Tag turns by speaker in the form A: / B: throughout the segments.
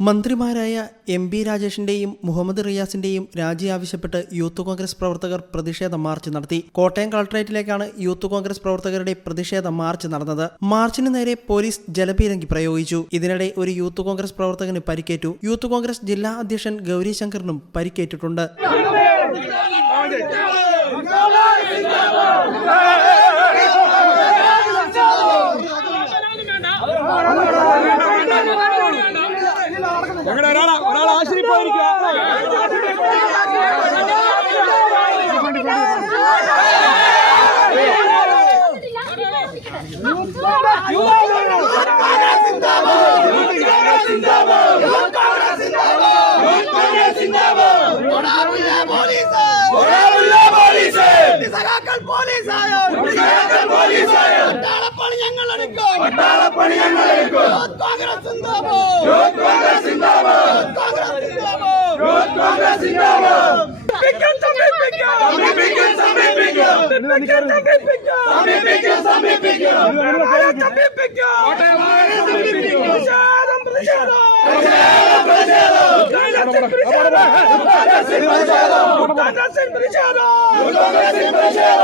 A: മന്ത്രിമാരായ M B രാജേഷിന്റെയും മുഹമ്മദ് റിയാസിന്റെയും രാജി ആവശ്യപ്പെട്ട് യൂത്ത് കോൺഗ്രസ് പ്രവർത്തകർ പ്രതിഷേധ മാർച്ച് നടത്തി കോട്ടയം കളക്ടറേറ്റിലേക്കാണ് യൂത്ത് കോൺഗ്രസ് പ്രവർത്തകരുടെ പ്രതിഷേധ മാർച്ച് നടന്നത് മാർച്ചിന് നേരെ പോലീസ് ജലപീരങ്കി പ്രയോഗിച്ചു ഇതിനിടെ ഒരു യൂത്ത് കോൺഗ്രസ് പ്രവർത്തകന് പരിക്കേറ്റു യൂത്ത് കോൺഗ്രസ് ജില്ലാ അധ്യക്ഷൻ ഗൗരി ശങ്കറിനും പരിക്കേറ്റിട്ടുണ്ട്
B: ഒരാളെ ഒരാൾ ആശുപത്രി പോയിരിക്കുക
C: സഖാക്കൾ പോലീസായോ പട്ടാളപ്പണി ഞങ്ങൾ എടുക്കും സിന്ദാബാദ് കോൺഗ്രസ് സിന്ദാബാദ് കോൺഗ്രസ് സമീപിക്കും സമീപിക്കും സമീപിക്കും സമീപിക്കും പ്രതിഷേധം പ്രതിഷേധം പ്രതിഷേധം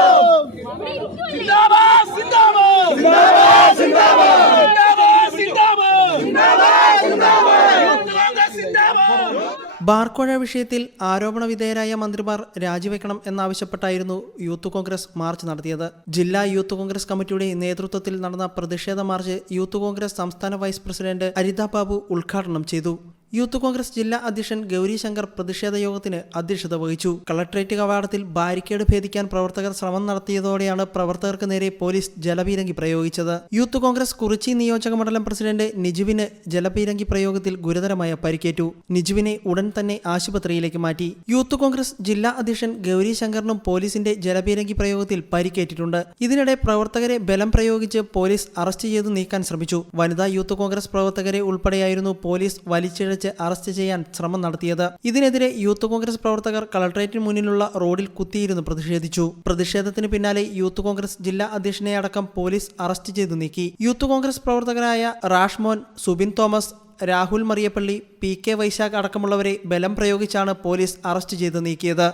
A: ബാർക്കോഴ വിഷയത്തിൽ ആരോപണ വിധേയരായ മന്ത്രിമാർ രാജിവെക്കണം എന്നാവശ്യപ്പെട്ടായിരുന്നു യൂത്ത് കോൺഗ്രസ് മാർച്ച് നടത്തിയത്. ജില്ലാ യൂത്ത് കോൺഗ്രസ് കമ്മിറ്റിയുടെ നേതൃത്വത്തിൽ നടന്ന പ്രതിഷേധ മാർച്ച് യൂത്ത് കോൺഗ്രസ് സംസ്ഥാന വൈസ് പ്രസിഡന്റ് അരിത ബാബു ഉദ്ഘാടനം ചെയ്തു. യൂത്ത് കോൺഗ്രസ് ജില്ലാ അധ്യക്ഷൻ ഗൗരി ശങ്കർ പ്രതിഷേധ യോഗത്തിന് അധ്യക്ഷത വഹിച്ചു. കളക്ടറേറ്റ് കവാടത്തിൽ ബാരിക്കേഡ് ഭേദിക്കാൻ പ്രവർത്തകർ ശ്രമം നടത്തിയതോടെയാണ് പ്രവർത്തകർക്ക് നേരെ പോലീസ് ജലപീരങ്കി പ്രയോഗിച്ചത്. യൂത്ത് കോൺഗ്രസ് കുറിച്ചി നിയോജക മണ്ഡലം പ്രസിഡന്റ് നിജുവിന് ജലപീരങ്കി പ്രയോഗത്തിൽ ഗുരുതരമായ പരിക്കേറ്റു. നിജുവിനെ ഉടൻ തന്നെ ആശുപത്രിയിലേക്ക് മാറ്റി. യൂത്ത് കോൺഗ്രസ് ജില്ലാ അധ്യക്ഷൻ ഗൗരി ശങ്കറിനും പോലീസിന്റെ ജലപീരങ്കി പ്രയോഗത്തിൽ പരിക്കേറ്റിട്ടുണ്ട്. ഇതിനിടെ പ്രവർത്തകരെ ബലം പ്രയോഗിച്ച് പോലീസ് അറസ്റ്റ് ചെയ്ത് നീക്കാൻ ശ്രമിച്ചു. വനിതാ യൂത്ത് കോൺഗ്രസ് പ്രവർത്തകരെ ഉൾപ്പെടെയായിരുന്നു പോലീസ് വലിച്ചിഴച്ച് അറസ്റ്റ് ചെയ്യാൻ ശ്രമം നടത്തിയത്. ഇതിനെതിരെ യൂത്ത് കോൺഗ്രസ് പ്രവർത്തകർ കളക്ടറേറ്റിന് മുന്നിലുള്ള റോഡിൽ കുത്തിയിരുന്നു പ്രതിഷേധിച്ചു. പ്രതിഷേധത്തിന് പിന്നാലെ യൂത്ത് കോൺഗ്രസ് ജില്ലാ അധ്യക്ഷനെ അടക്കം പോലീസ് അറസ്റ്റ് ചെയ്തു നീക്കി. യൂത്ത് കോൺഗ്രസ് പ്രവർത്തകരായ റാഷ്മോൻ സുബിൻ തോമസ് രാഹുൽ മറിയപ്പള്ളി പി കെ വൈശാഖ് അടക്കമുള്ളവരെ ബലം പ്രയോഗിച്ചാണ് പോലീസ് അറസ്റ്റ് ചെയ്ത് നീക്കിയത്.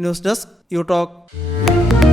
A: News desk you talk